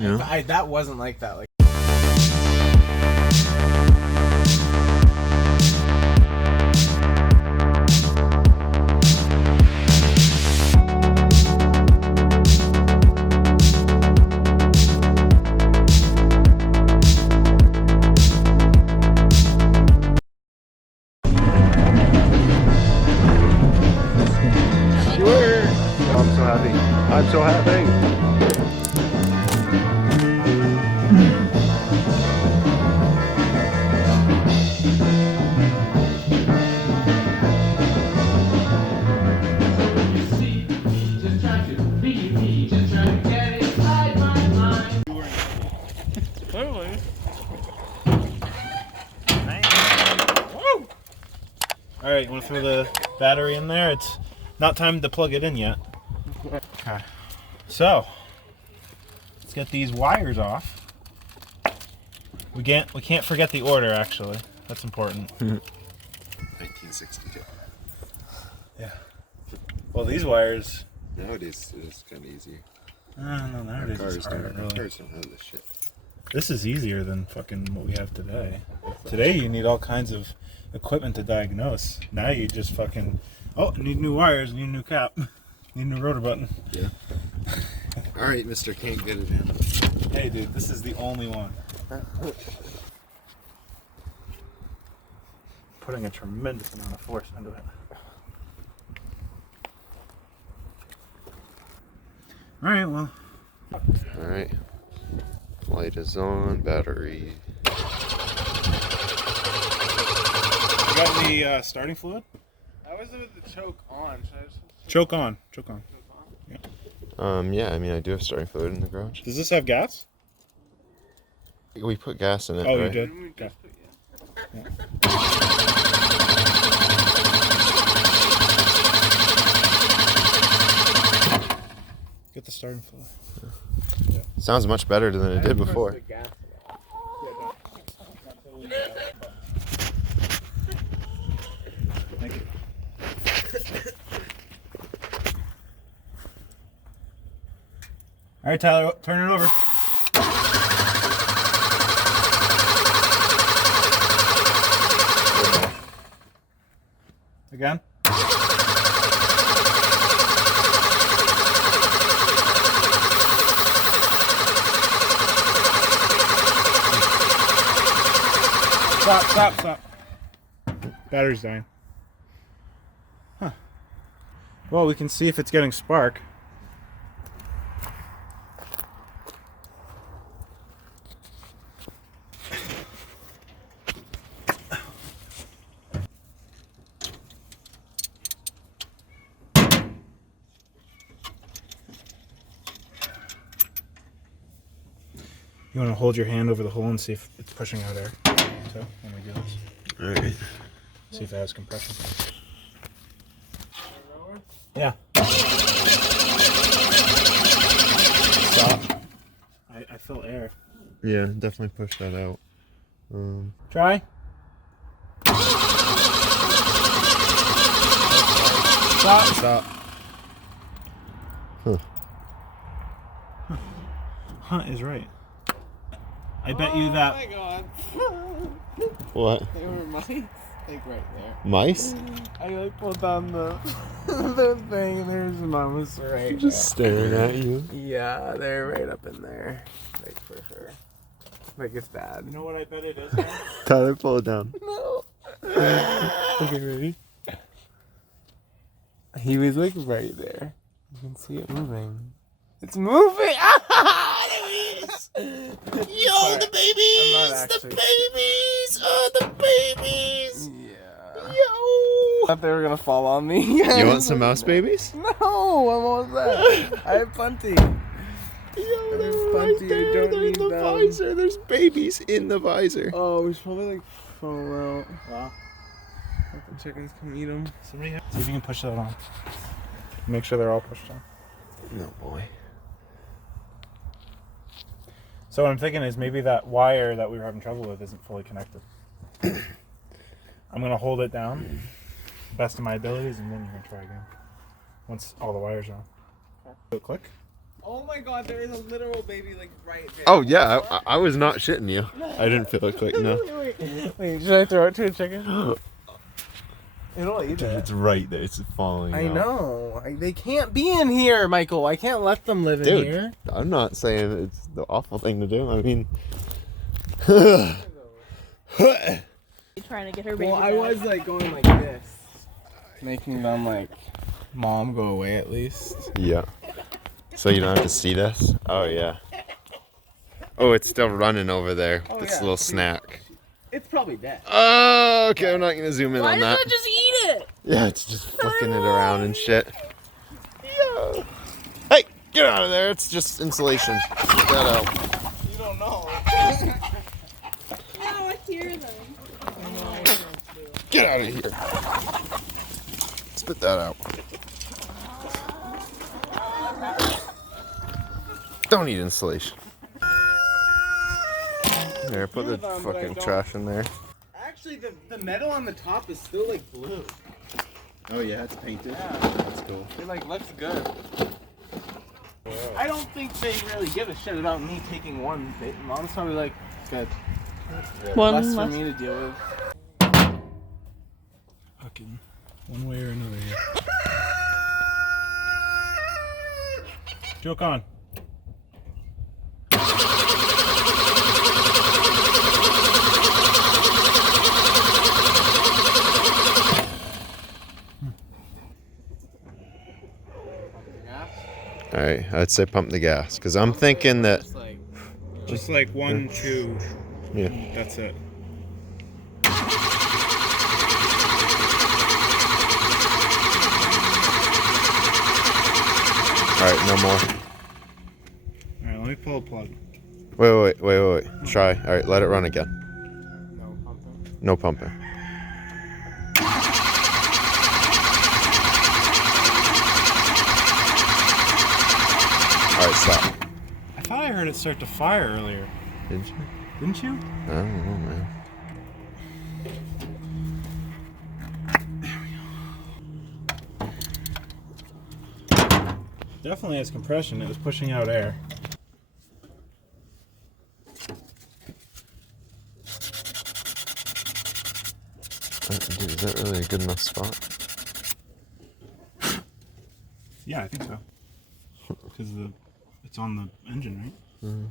Yeah. That wasn't like that. Like. Sure. I'm so happy. I'm so happy. Alright, you want to throw the battery in there? It's not time to plug it in yet. Okay. So, let's get these wires off. We can't forget the order, actually. That's important. 1962. Yeah. Well, these wires... Nowadays, it's kind of easier. No, nowadays it's harder, really. Cars don't have this shit. This is easier than fucking what we have today. Today you need all kinds of equipment to diagnose. Now you just fucking... Oh, need new wires, need a new cap. Need a new rotor button. Yeah. Alright, Mr. Can't get it in. Hey dude, this is the only one. Putting a tremendous amount of force into it. Alright, well. Alright. Light is on, battery. You got the starting fluid? I was with the choke on. Should I just... Choke on. Yeah. Yeah, I mean, I do have starting fluid in the garage. Does this have gas? We put gas in it, Oh, right? you did? Okay. Yeah. Get the starting fluid. Yeah. Sounds much better than it did before. Thank you. All right, Tyler, turn it over. Again. Stop. Battery's dying. Huh. Well, we can see if it's getting spark. You want to hold your hand over the hole and see if it's pushing out air. So, when we do this. Alright. See if it has compression. Yeah. Stop. I feel air. Yeah, definitely push that out. Try. Stop. Huh. Huh is right. I bet you that. Oh my god. What? They were mice. Like right there. Mice? I like pulled down the the thing and there's a mouse right Just staring at you. Yeah, they're right up in there. Like for sure. Like it's bad. You know what I bet it is, man? Tyler, pull it down. No. Okay, ready? He was like right there. You can see it moving. It's moving! Yo, the babies! The babies! Oh, the babies! Yeah. Yo! I thought they were gonna fall on me. You want some mouse babies? No, I'm almost there. I have plenty. Yo, There's they're plenty, right there. don't They're in need the them. visor. There's babies in the visor. Oh, we should probably like throw them out. Wow. Let the chickens come eat them. See if you can push that on. Make sure they're all pushed on. No, boy. So what I'm thinking is maybe that wire that we were having trouble with isn't fully connected. I'm going to hold it down, best of my abilities, and then you're going to try again. Once all the wires are on. Okay. Will it click? Oh my god, there is a literal baby like right there. Oh yeah, I was not shitting you. I didn't feel it quick. No. Wait, should I throw it to a chicken? It'll eat Dude, it. it's right there. It's falling. I out. know. They can't be in here, Michael. I can't let them live in here. I'm not saying it's the awful thing to do. I mean. Trying to get her baby. Well, I back. was like going like this, making them like, Mom, go away at least. Yeah. So you don't have to see this? Oh yeah. Oh, it's still running over there. Oh, This yeah. little snack. It's probably dead. Oh, okay. I'm not gonna zoom in Why on does that. it just eat it? Yeah, it's just flicking it around and shit. Yeah. Hey, get out of there. It's just insulation. Get that out. You don't know. No, I hear them. Get out of here. Spit that out. Don't eat insulation. There, put the fucking trash in there. Actually, the metal on the top is still like blue. Oh yeah, it's painted. Yeah. That's cool. It like looks good. I don't think they really give a shit about me taking one bit. Mom's probably like, good. One Less for less. me to deal with. Fucking one way or another here. Joke on. All right, I'd say pump the gas because I'm thinking that. Just like 1, 2. Yeah. That's it. All right, no more. All right, let me pull a plug. Wait. Try. All right, let it run again. No pumping. No pumping. All right, stop. I thought I heard it start to fire earlier. Did you? Didn't you? I don't know, man. Definitely has compression. It was pushing out air. Dude, is that really a good enough spot? Yeah, I think so. Because it's on the engine, right? Mm-hmm.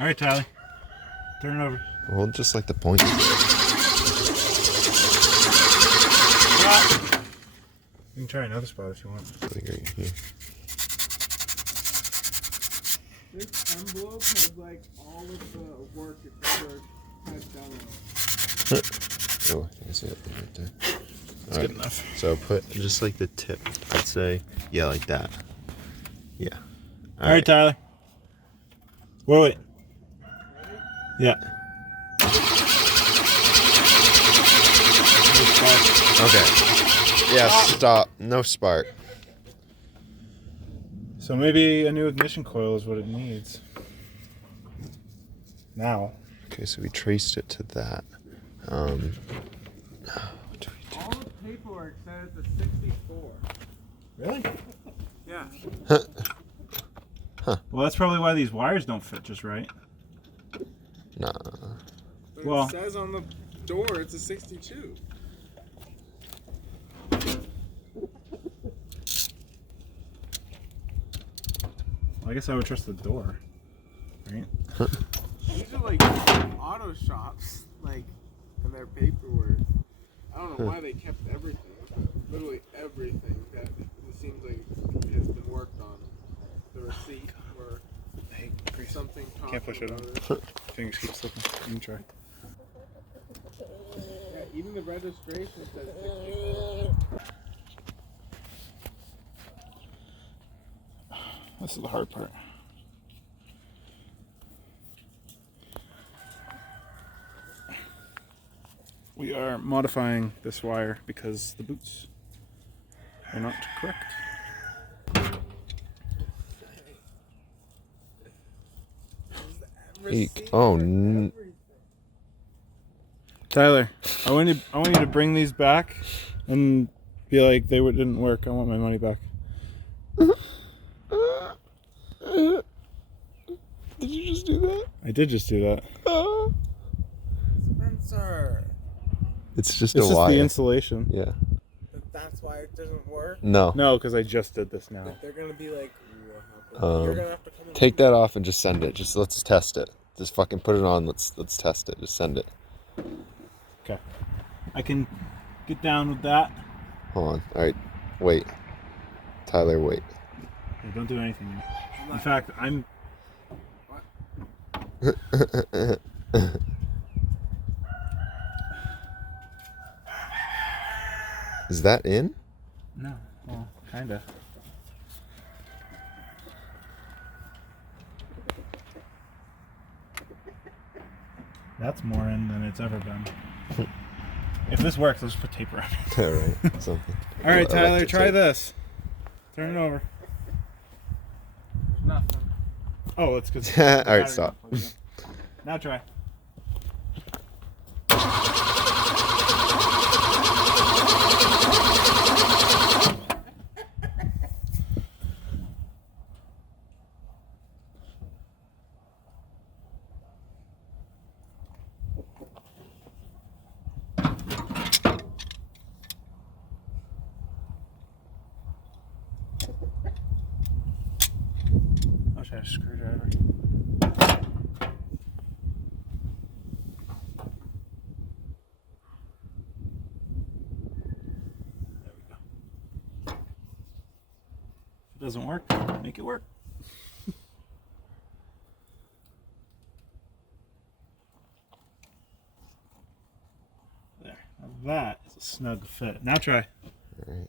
All right, Tyler. Turn it over. Well, just like the point. You can try another spot if you want. Yeah. This envelope has like all of the work it's ever had done. Oh, I can see it right there. That's good enough. So put just like the tip. I'd say, yeah, like that. Yeah. All right, Tyler. Wait. Yeah. Okay. Yeah, stop. No spark. So maybe a new ignition coil is what it needs. Now. Okay, so we traced it to that. All the paperwork says it's a 64. Really? Yeah. Well, that's probably why these wires don't fit just right. Nah. But Well- it says on the door it's a 62. Well, I guess I would trust the door, right? These are like auto shops, like, and their paperwork. I don't know why they kept everything, but literally everything that it seems like has been worked on. The receipt or Hey, Grace, something. can't push it talking on. about Fingers keep slipping. Let me try. Yeah, even the registration says 64. This is the hard part. We are modifying this wire because the boots are not correct. Receipt Oh, for everything. Tyler, I want you to bring these back and be like they didn't work. I want my money back. Did you just do that? I did just do that. Spencer. It's just It's a just wire. the insulation. Yeah. That's why it doesn't work. No. No, because I just did this now. They're gonna be like, you're gonna have to come and Take that off and just send it. Just let's test it. Just fucking put it on. Let's test it. Just send it. Okay. I can get down with that. Hold on. All right. Wait. Tyler, wait. Hey, don't do anything yet. In fact, I'm... Is that in? No. Well, kinda. That's more in than it's ever been. If this works, let's put tape around it. All right. Something. All right, Tyler, Electric try tape. this. Turn it over. There's nothing. Oh, it's good. All right, stop. Now try. I'll try a screwdriver. There we go. If it doesn't work, make it work. There. Now that is a snug fit. Now try. All right.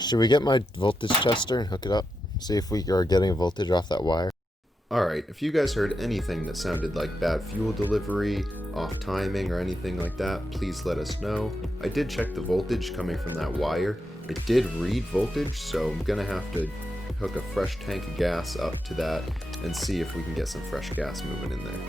Should we get my voltage tester and hook it up? See if we are getting a voltage off that wire. Alright, if you guys heard anything that sounded like bad fuel delivery, off timing, or anything like that, please let us know. I did check the voltage coming from that wire. It did read voltage, so I'm gonna have to hook a fresh tank of gas up to that and see if we can get some fresh gas moving in there.